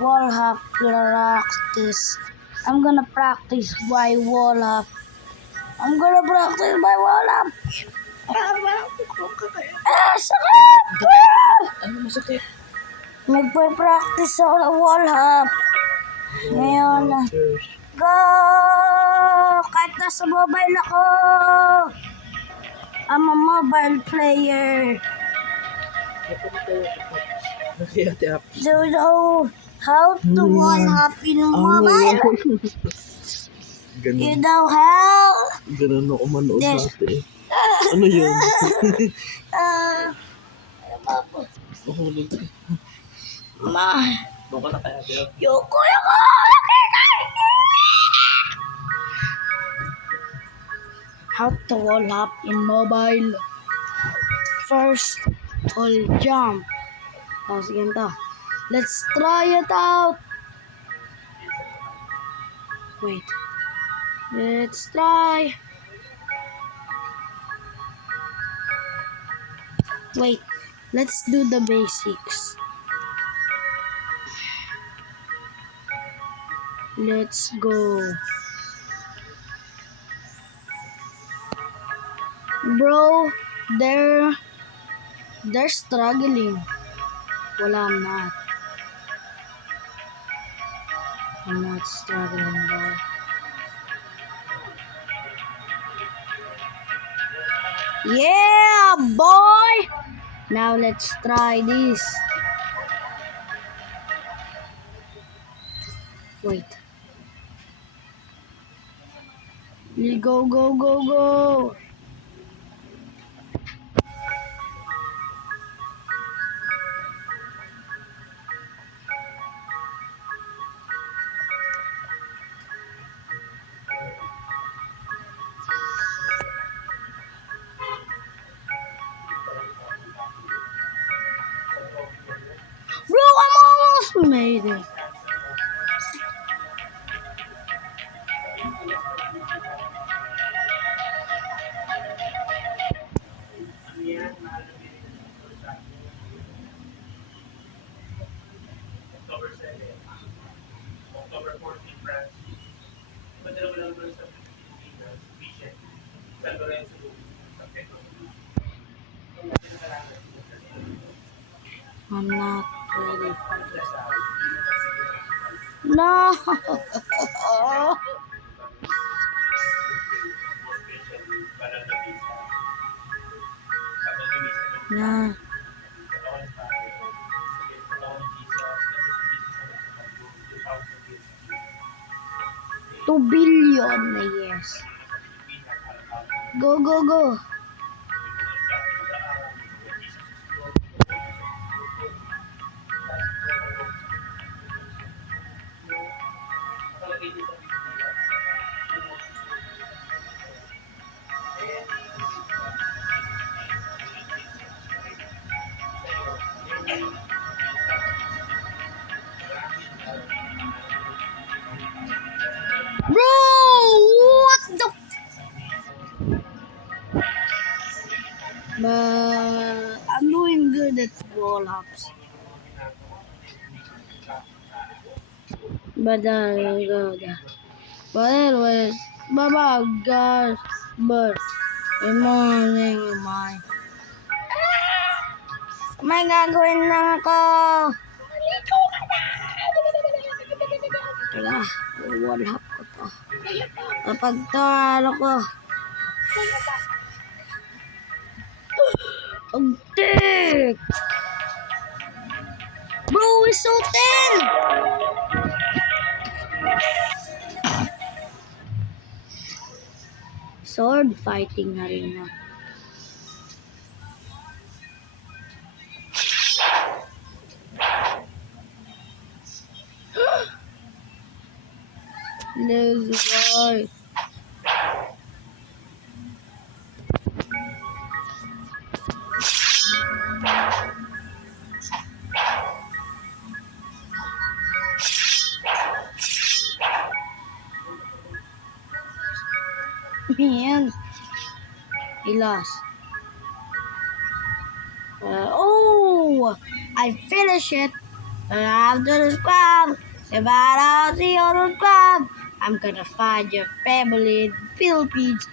wall hop practice. I'm gonna practice by wall hop. I'm gonna practice by wall hop. Sakit! Ano masakit? Magpa-practice ako ng wall hop. Ngayon, go! Kahit nasa mobile ako. I'm a mobile player. Do you know how to wall hop in mobile? You know how? Ganun ako manood This. dati. Ano yun? Mahulog ka. Doon ka na kaya, Ate Ab. Yoko! How to wall hop in mobile. First, hold jump. Tapos ganito. Let's try it out. Wait. Let's try. Wait. Let's do the basics. Let's go. Bro, they're struggling. Well, I'm not. I'm not struggling, bro. Yeah, boy! Now let's try this. Wait. Go, go, go, go! Bro, I'm almost made it. October 14, France. Madala mo lang doon sa Pilipinas, Vision, San Lorenzo, San Pedro. I'm not ready for this. No! No. 2 billion na yes. Go, go, go. Bro, what the? But I'm doing good at wall hops. But anyways, bye guys. But good morning, may gagawin lang ako. Teka, wall hop ko to. Kapag to, ano ko. Ang tick! Bro, we're so thin! Sword fighting na rin na. Let's go. Man, he lost. Oh, I finished it. After the club, if I don't see you on the club, I'm gonna find your family in the Philippines